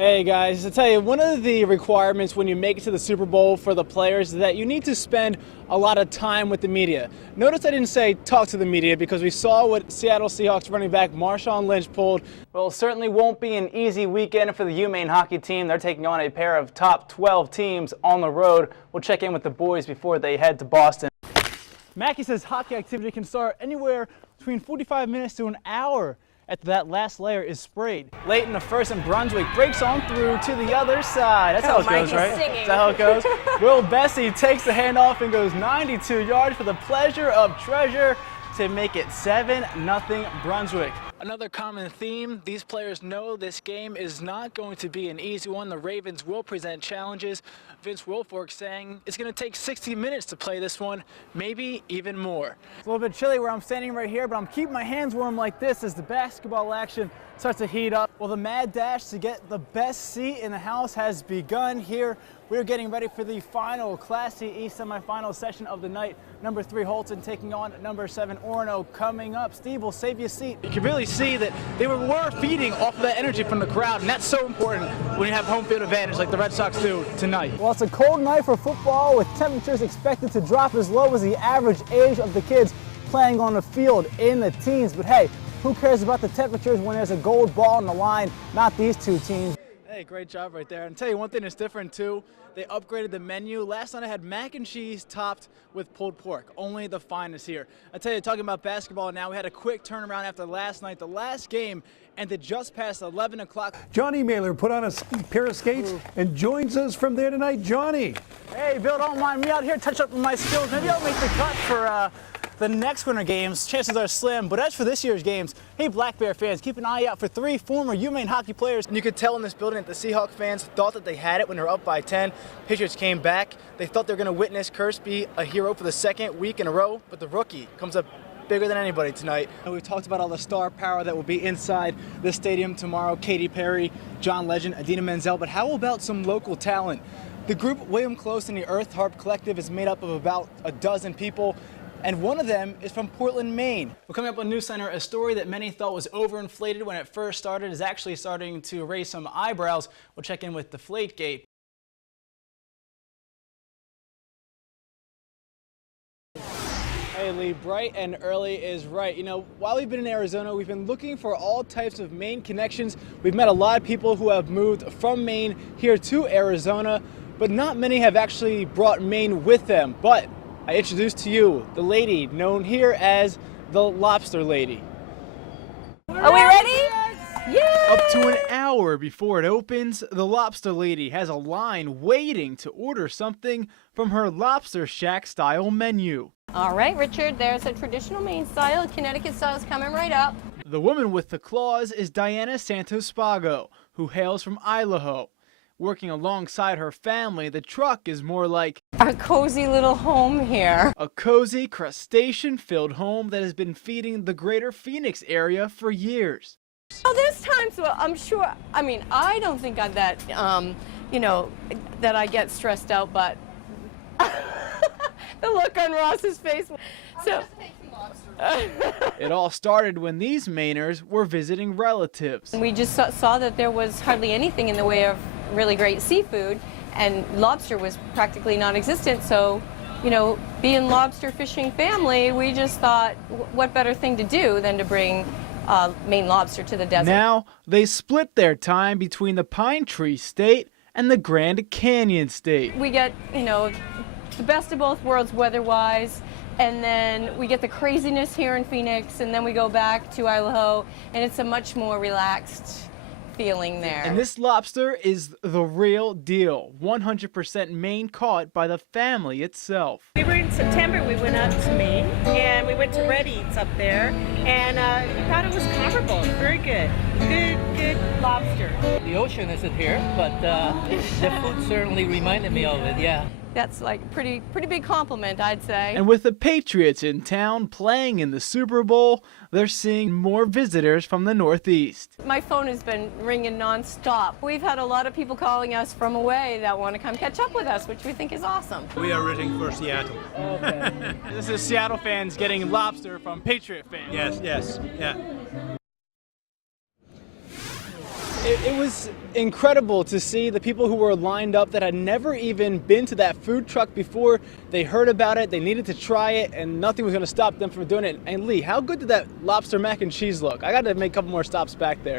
Hey guys, I tell you, one of the requirements when you make it to the Super Bowl for the players is that you need to spend a lot of time with the media. Notice I didn't say talk to the media because we saw what Seattle Seahawks running back Marshawn Lynch pulled. Well, it certainly won't be an easy weekend for the UMaine hockey team. They're taking on a pair of top 12 teams on the road. We'll check in with the boys before they head to Boston. Mackey says hockey activity can start anywhere between 45 minutes to an hour after that last layer is sprayed. Late in the first, and Brunswick breaks on through to the other side. That's how it goes, right? That's how it goes. Will Bessie takes the handoff and goes 92 yards for the pleasure of treasure to make it 7-0 Brunswick. Another common theme, these players know this game is not going to be an easy one. The Ravens will present challenges. Vince Wilfork saying it's going to take 60 minutes to play this one, maybe even more. It's a little bit chilly where I'm standing right here, but I'm keeping my hands warm like this as the basketball action starts to heat up. Well, the mad dash to get the best seat in the house has begun here. We're getting ready for the final Class C East semifinal session of the night. Number 3 Holton taking on number 7 Orono coming up. Steve will save you a seat. You can really see that they were feeding off of that energy from the crowd, and that's so important when you have home field advantage like the Red Sox do tonight. Well, it's a cold night for football with temperatures expected to drop as low as the average age of the kids playing on the field in the teens. But hey, who cares about the temperatures when there's a gold ball on the line? Not these two teams. Hey, great job right there. And tell you one thing that's different too, they upgraded the menu. Last night I had mac and cheese topped with pulled pork. Only the finest here. I tell you, talking about basketball now, we had a quick turnaround after last night. The last game ended just past 11 o'clock. Johnny Mehler put on a pair of skates and joins us from there tonight. Johnny. Hey, Bill, don't mind me out here, touch up on my skills. Maybe I'll make the cut for the next winter games. Chances are slim, but as for this year's games, hey Black Bear fans, keep an eye out for 3 former UMaine hockey players. And you could tell in this building that the Seahawk fans thought that they had it when they were up by 10. Patriots came back. They thought they were going to witness Curse be a hero for the second week in a row, but the rookie comes up bigger than anybody tonight. And we've talked about all the star power that will be inside the stadium tomorrow. Katy Perry, John Legend, Adina Menzel, but how about some local talent? The group William Close and the Earth Harp Collective is made up of about a dozen people, and one of them is from Portland, Maine. Well, coming up on News Center, a story that many thought was overinflated when it first started is actually starting to raise some eyebrows. We'll check in with Deflategate. Hey Lee, bright and early is right. You know, while we've been in Arizona, we've been looking for all types of Maine connections. We've met a lot of people who have moved from Maine here to Arizona, but not many have actually brought Maine with them. But I introduce to you the lady known here as the Lobster Lady. Are we ready? Yeah! Up to an hour before it opens, the Lobster Lady has a line waiting to order something from her Lobster Shack style menu. All right, Richard, there's a traditional Maine style. Connecticut style is coming right up. The woman with the claws is Diana Santos Spago, who hails from Idaho. Working alongside her family, the truck is more like our cozy little home here. A cozy, crustacean-filled home that has been feeding the greater Phoenix area for years. Oh, there's times, well, I'm sure, I mean, I don't think I'm that, you know, that I get stressed out, but the look on Ross's face. So. It all started when these Mainers were visiting relatives. We just saw that there was hardly anything in the way of really great seafood, and lobster was practically non-existent. So, you know, being lobster fishing family, we just thought, what better thing to do than to bring Maine lobster to the desert. Now they split their time between the Pine Tree State and the Grand Canyon State. We get, you know, the best of both worlds weather-wise, and then we get the craziness here in Phoenix, and then we go back to Idaho, and it's a much more relaxed feeling there. And this lobster is the real deal, 100% Maine caught by the family itself. We were in September, we went up to Maine, and we went to Red Eats up there, and we thought it was comparable, very good. Good lobster. The ocean isn't here, but the food certainly reminded me of it, yeah. That's like pretty big compliment, I'd say. And with the Patriots in town playing in the Super Bowl, they're seeing more visitors from the Northeast. My phone has been ringing nonstop. We've had a lot of people calling us from away that want to come catch up with us, which we think is awesome. We are rooting for Seattle. Okay. This is Seattle fans getting lobster from Patriot fans. Yes, yeah. It was incredible to see the people who were lined up that had never even been to that food truck before. They heard about it, they needed to try it, and nothing was going to stop them from doing it. And Lee, how good did that lobster mac and cheese look? I got to make a couple more stops back there.